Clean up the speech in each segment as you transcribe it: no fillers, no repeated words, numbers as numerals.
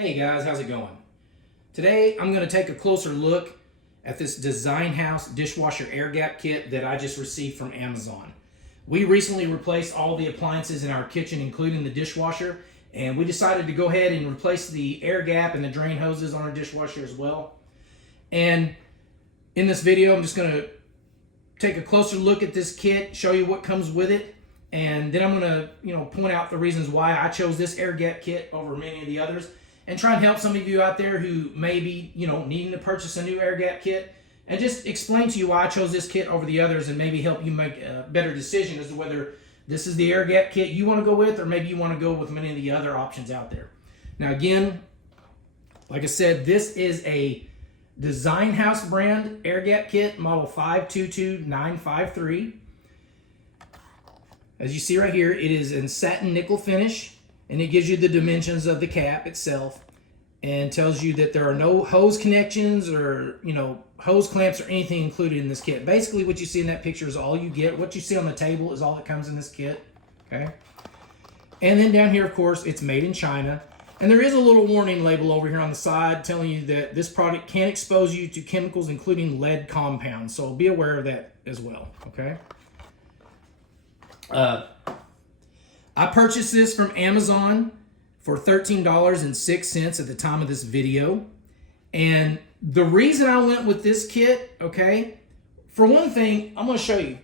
Hey guys, how's it going? Today I'm going to take a closer look at this DESIGNHOUSE Dishwasher Air Gap kit that I just received from Amazon. We recently replaced all the appliances in our kitchen, including the dishwasher, and we decided to go ahead and replace the air gap and the drain hoses on our dishwasher as well. And in this video, I'm just going to take a closer look at this kit, show you what comes with it, and then I'm going to point out the reasons why I chose this air gap kit over many of the others, and try and help some of you out there who may be needing to purchase a new air gap kit, and just explain to you why I chose this kit over the others, and maybe help you make a better decision as to whether this is the air gap kit you want to go with, or maybe you want to go with many of the other options out there. Now again, like I said, this is a DESIGNHOUSE brand air gap kit, model 522953. As you see right here, it is in satin nickel finish, and it gives you the dimensions of the cap itself and tells you that there are no hose connections or hose clamps or anything included in this kit. Basically what you see in that picture is all you get. What you see on the table is all that comes in this kit. Okay. And then down here, of course, it's made in China. And there is a little warning label over here on the side telling you that this product can expose you to chemicals including lead compounds. So be aware of that as well. Okay. I purchased this from Amazon for $13.06 at the time of this video. And the reason I went with this kit, okay, for one thing, I'm going to show you.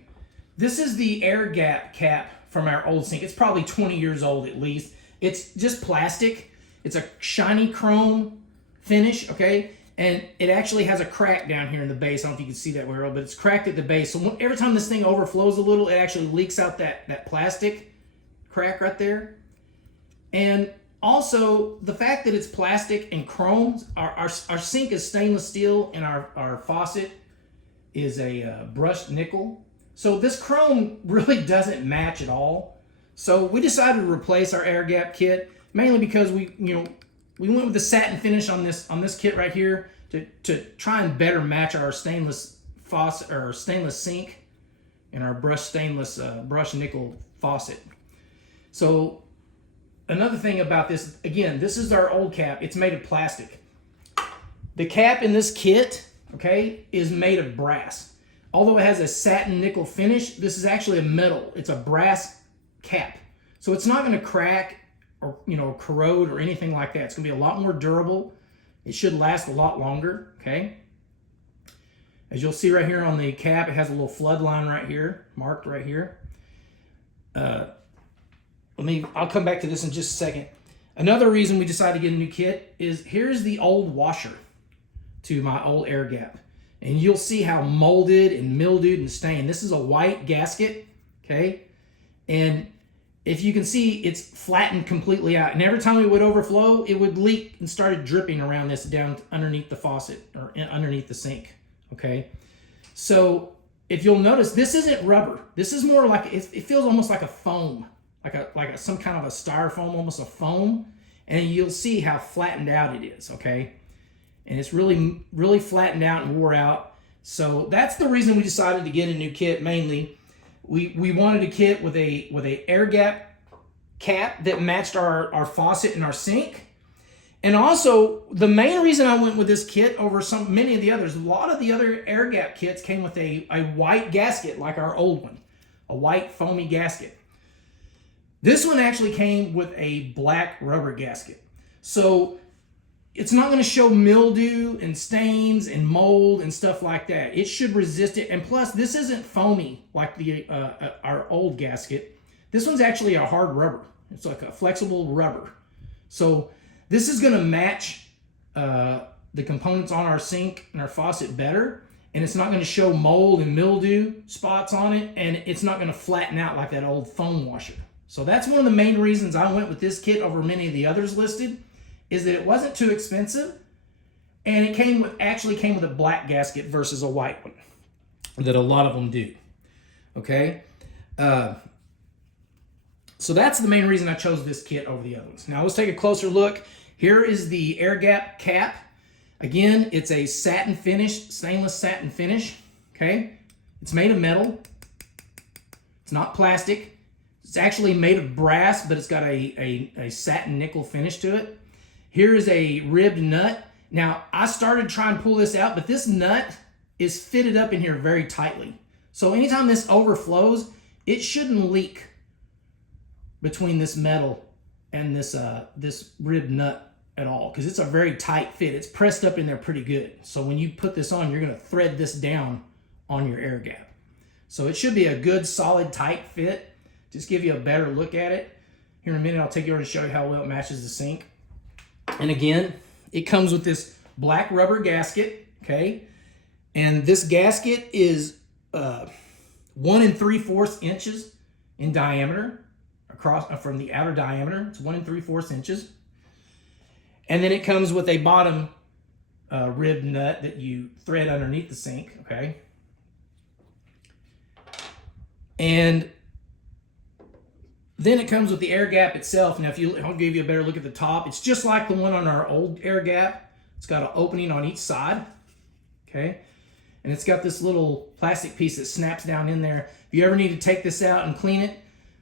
This is the air gap cap from our old sink. It's probably 20 years old at least. It's just plastic. It's a shiny chrome finish, okay? And it actually has a crack down here in the base. I don't know if you can see that very well, but it's cracked at the base. So every time this thing overflows a little, it actually leaks out that plastic crack right there. And also the fact that it's plastic and chrome, our sink is stainless steel, and our faucet is a brushed nickel. So this chrome really doesn't match at all. So we decided to replace our air gap kit, mainly because we went with the satin finish on this kit right here to try and better match our stainless faucet or stainless sink and our brushed nickel faucet. So another thing about this, again, this is our old cap. It's made of plastic. The cap in this kit, okay, is made of brass. Although it has a satin nickel finish, this is actually a metal. It's a brass cap. So it's not going to crack or corrode or anything like that. It's going to be a lot more durable. It should last a lot longer, okay? As you'll see right here on the cap, it has a little flood line right here, marked right here. I'll come back to this in just a second. Another reason we decided to get a new kit is here's the old washer to my old air gap. And you'll see how molded and mildewed and stained. This is a white gasket, okay? And if you can see, it's flattened completely out. And every time it would overflow, it would leak and started dripping around this down underneath the faucet or underneath the sink, okay? So if you'll notice, this isn't rubber. This is more like, it feels almost like a foam. Like some kind of a styrofoam, almost a foam, and you'll see how flattened out it is, okay? And it's really, really flattened out and wore out. So that's the reason we decided to get a new kit. Mainly, we wanted a kit with a air gap cap that matched our faucet and our sink. And also, the main reason I went with this kit over many of the others, a lot of the other air gap kits came with a white gasket like our old one, a white foamy gasket. This one actually came with a black rubber gasket. So it's not going to show mildew and stains and mold and stuff like that. It should resist it. And plus, this isn't foamy like our old gasket. This one's actually a hard rubber. It's like a flexible rubber. So this is going to match the components on our sink and our faucet better. And it's not going to show mold and mildew spots on it. And it's not going to flatten out like that old foam washer. So that's one of the main reasons I went with this kit over many of the others listed, is that it wasn't too expensive, and it actually came with a black gasket versus a white one that a lot of them do. Okay, so that's the main reason I chose this kit over the other ones. Now let's take a closer look. Here is the air gap cap. Again, it's a satin finish, stainless satin finish. Okay, it's made of metal. It's not plastic. It's actually made of brass, but it's got a satin nickel finish to it. Here is a ribbed nut. Now, I started trying to pull this out, but this nut is fitted up in here very tightly. So anytime this overflows, it shouldn't leak between this metal and this ribbed nut at all, because it's a very tight fit. It's pressed up in there pretty good. So when you put this on, you're gonna thread this down on your air gap. So it should be a good, solid, tight fit. Just give you a better look at it. Here in a minute, I'll take you over to show you how well it matches the sink. And again, it comes with this black rubber gasket, okay? And this gasket is 1 3/4 inches in diameter across from the outer diameter. It's 1 3/4 inches. And then it comes with a bottom ribbed nut that you thread underneath the sink, okay? And then it comes with the air gap itself. Now, I'll give you a better look at the top. It's just like the one on our old air gap. It's got an opening on each side, okay? And it's got this little plastic piece that snaps down in there. If you ever need to take this out and clean it,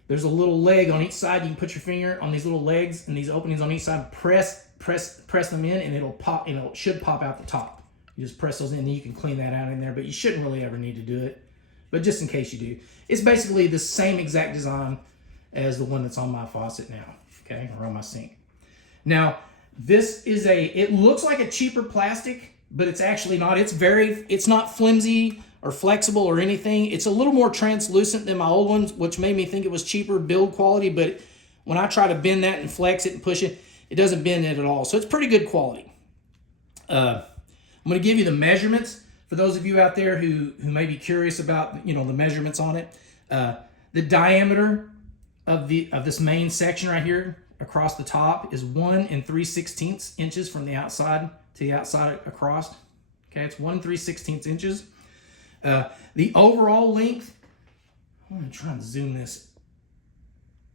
there's a little leg on each side. You can put your finger on these little legs and these openings on each side. Press them in, and it'll pop. It should pop out the top. You just press those in, and you can clean that out in there. But you shouldn't really ever need to do it. But just in case you do, it's basically the same exact design as the one that's on my faucet now, okay, or on my sink. Now, this is it looks like a cheaper plastic, but it's actually not. It's not flimsy or flexible or anything. It's a little more translucent than my old ones, which made me think it was cheaper build quality, but when I try to bend that and flex it and push it, it doesn't bend it at all. So it's pretty good quality. I'm gonna give you the measurements for those of you out there who may be curious about, the measurements on it. The diameter of this main section right here across the top is 1 3/16 inches from the outside to the outside across. Okay, it's 1 3/16 inches. The overall length, I'm gonna try and zoom this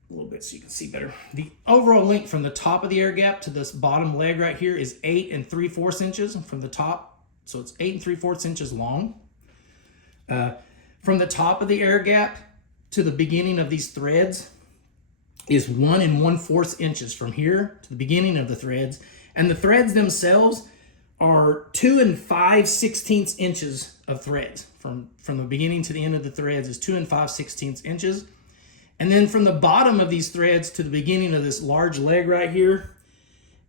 a little bit so you can see better. The overall length from the top of the air gap to this bottom leg right here is 8 3/4 inches from the top. So it's 8 3/4 inches long. From the top of the air gap to the beginning of these threads is 1 1/4 inches from here to the beginning of the threads. And the threads themselves are 2 5/16 inches of threads. From the beginning to the end of the threads is 2 5/16 inches. And then from the bottom of these threads to the beginning of this large leg right here,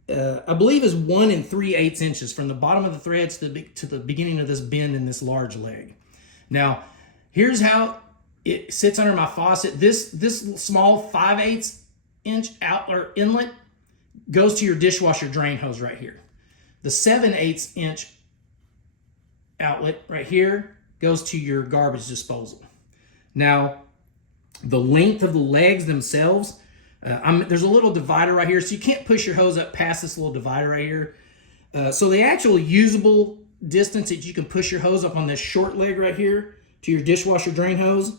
I believe is 1 3/8 inches from the bottom of the threads to the beginning of this bend in this large leg. Now, here's how it sits under my faucet. This small 5/8 inch inlet goes to your dishwasher drain hose right here. The 7/8 inch outlet right here goes to your garbage disposal. Now, the length of the legs themselves, there's a little divider right here, so you can't push your hose up past this little divider right here. So the actual usable distance that you can push your hose up on this short leg right here to your dishwasher drain hose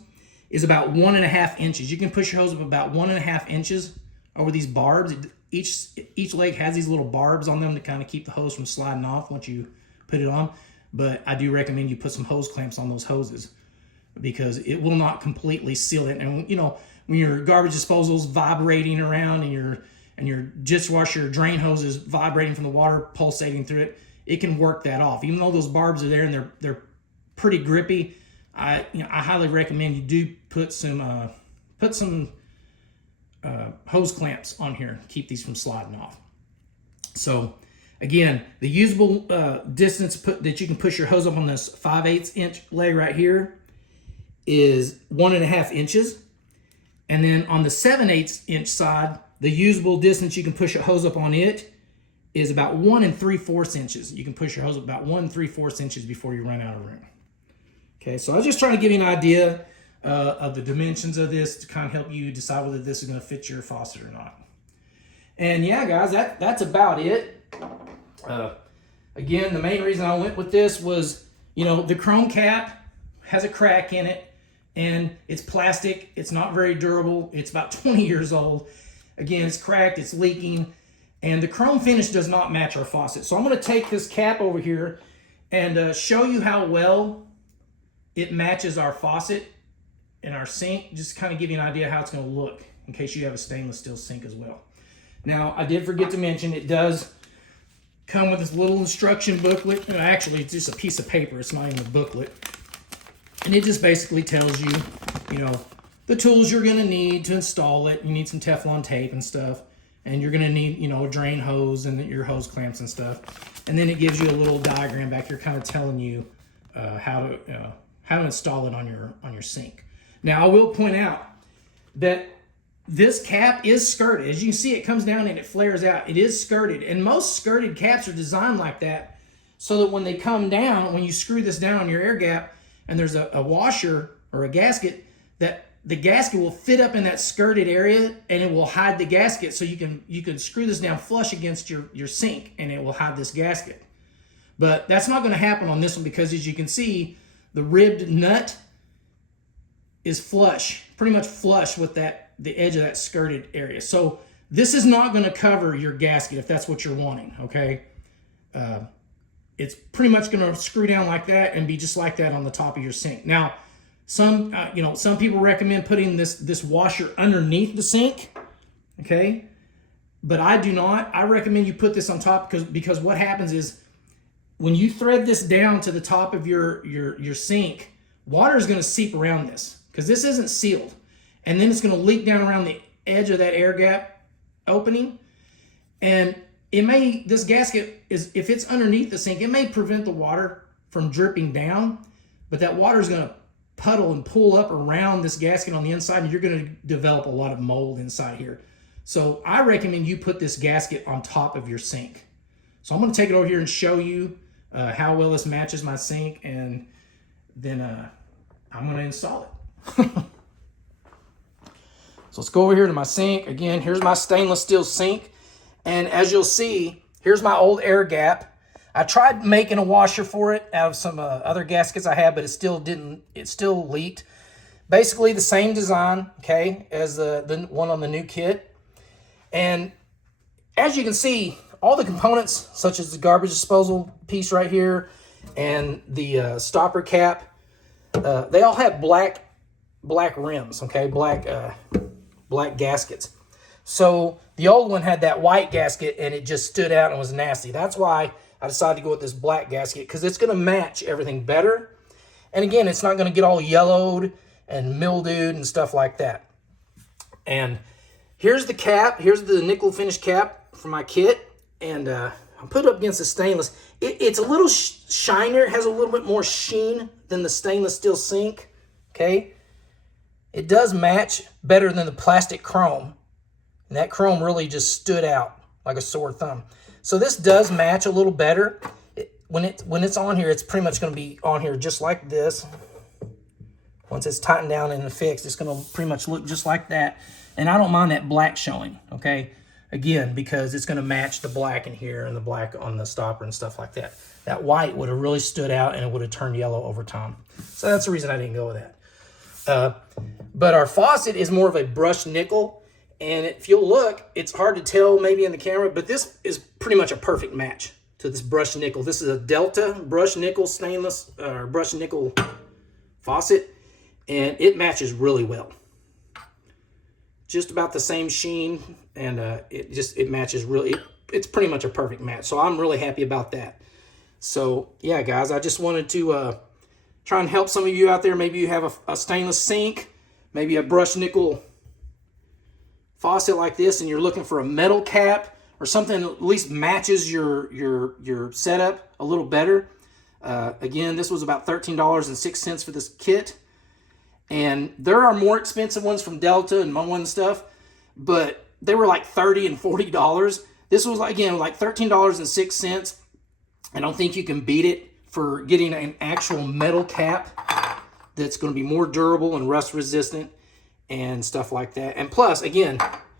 is about 1.5 inches. You can push your hose up about 1.5 inches over these barbs. Each leg has these little barbs on them to kind of keep the hose from sliding off once you put it on. But I do recommend you put some hose clamps on those hoses because it will not completely seal it. And when your garbage disposal's vibrating around and your dishwasher drain hose is vibrating from the water pulsating through it, it can work that off. Even though those barbs are there and they're pretty grippy, I highly recommend you do put some hose clamps on here to keep these from sliding off. So again, the usable distance that you can push your hose up on this 5/8 inch leg right here is 1.5 inches. And then on the 7/8 inch side, the usable distance you can push a hose up on it is about 1 3/4 inches. You can push your hose up about 1 3/4 inches before you run out of room. Okay, so I was just trying to give you an idea of the dimensions of this to kind of help you decide whether this is going to fit your faucet or not. And yeah, guys, that's about it. Again, the main reason I went with this was, the chrome cap has a crack in it, and it's plastic. It's not very durable. It's about 20 years old. Again, it's cracked, it's leaking, and the chrome finish does not match our faucet. So I'm going to take this cap over here and show you how well it matches our faucet and our sink, just kind of give you an idea how it's going to look in case you have a stainless steel sink as well. Now, I did forget to mention it does come with this little instruction booklet. And actually, it's just a piece of paper. It's not even a booklet. And it just basically tells you, you know, the tools you're going to need to install it. You need some Teflon tape and stuff. And you're going to need, you know, a drain hose and your hose clamps and stuff. And then it gives you a little diagram back here kind of telling you how to install it on your sink. Now, I will point out that this cap is skirted. As you can see, it comes down and it flares out. It is skirted. And most skirted caps are designed like that so that when they come down, when you screw this down on your air gap and there's a washer or a gasket, that the gasket will fit up in that skirted area and it will hide the gasket, so you can screw this down flush against your sink and it will hide this gasket. But that's not going to happen on this one because, as you can see, the ribbed nut is flush, pretty much flush with the edge of that skirted area. So this is not going to cover your gasket if that's what you're wanting, okay? It's pretty much going to screw down like that and be just like that on the top of your sink. Now, some people recommend putting this washer underneath the sink, okay? But I do not. I recommend you put this on top because what happens is when you thread this down to the top of your sink, water is going to seep around this because this isn't sealed. And then it's going to leak down around the edge of that air gap opening. And this gasket if it's underneath the sink, it may prevent the water from dripping down, but that water is going to puddle and pull up around this gasket on the inside, and you're going to develop a lot of mold inside here. So I recommend you put this gasket on top of your sink. So I'm going to take it over here and show you how well this matches my sink, and then I'm going to install it. So let's go over here to my sink. Again, here's my stainless steel sink. And as you'll see, here's my old air gap. I tried making a washer for it out of some other gaskets I had, but it still leaked. Basically the same design, okay, as the one on the new kit. And as you can see, all the components, such as the garbage disposal piece right here and the stopper cap, they all have black rims, okay, black gaskets. So the old one had that white gasket and it just stood out and was nasty. That's why I decided to go with this black gasket, because it's going to match everything better. And again, it's not going to get all yellowed and mildewed and stuff like that. And here's the cap. Here's the nickel finish cap for my kit. And I'll put it up against the stainless. It's a little shinier. It has a little bit more sheen than the stainless steel sink. Okay. It does match better than the plastic chrome. And that chrome really just stood out like a sore thumb. So this does match a little better. When it's on here, it's pretty much going to be on here just like this. Once it's tightened down and fixed, it's going to pretty much look just like that. And I don't mind that black showing, okay? Again, because it's going to match the black in here and the black on the stopper and stuff like that. That white would have really stood out and it would have turned yellow over time. So that's the reason I didn't go with that. But our faucet is more of a brushed nickel. And if you'll look, it's hard to tell maybe in the camera, but this is pretty much a perfect match to this brushed nickel. This is a Delta brushed nickel stainless, brushed nickel faucet, and it matches really well. Just about the same sheen, and it matches really. It's pretty much a perfect match. So I'm really happy about that. So yeah, guys, I just wanted to try and help some of you out there. Maybe you have a stainless sink, maybe a brushed nickel faucet like this, and you're looking for a metal cap or something that at least matches your setup a little better. Again, this was about $13.06 for this kit. And there are more expensive ones from Delta and Moen and stuff, but they were like $30 and $40. This was, again, like $13.06. I don't think you can beat it for getting an actual metal cap that's going to be more durable and rust resistant and stuff like that. And plus, again,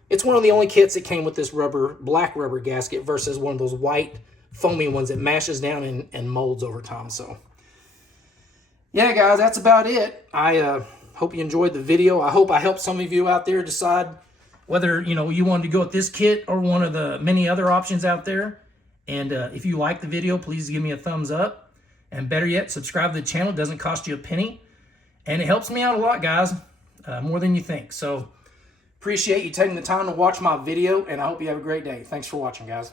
it's one of the only kits that came with this black rubber gasket versus one of those white foamy ones that mashes down and molds over time. So yeah, guys, that's about it. I hope you enjoyed the video. I hope I helped some of you out there decide whether you wanted to go with this kit or one of the many other options out there. And if you like the video, please give me a thumbs up, and better yet, subscribe to the channel. It doesn't cost you a penny, and it helps me out a lot, guys. More than you think. So appreciate you taking the time to watch my video, and I hope you have a great day. Thanks for watching, guys.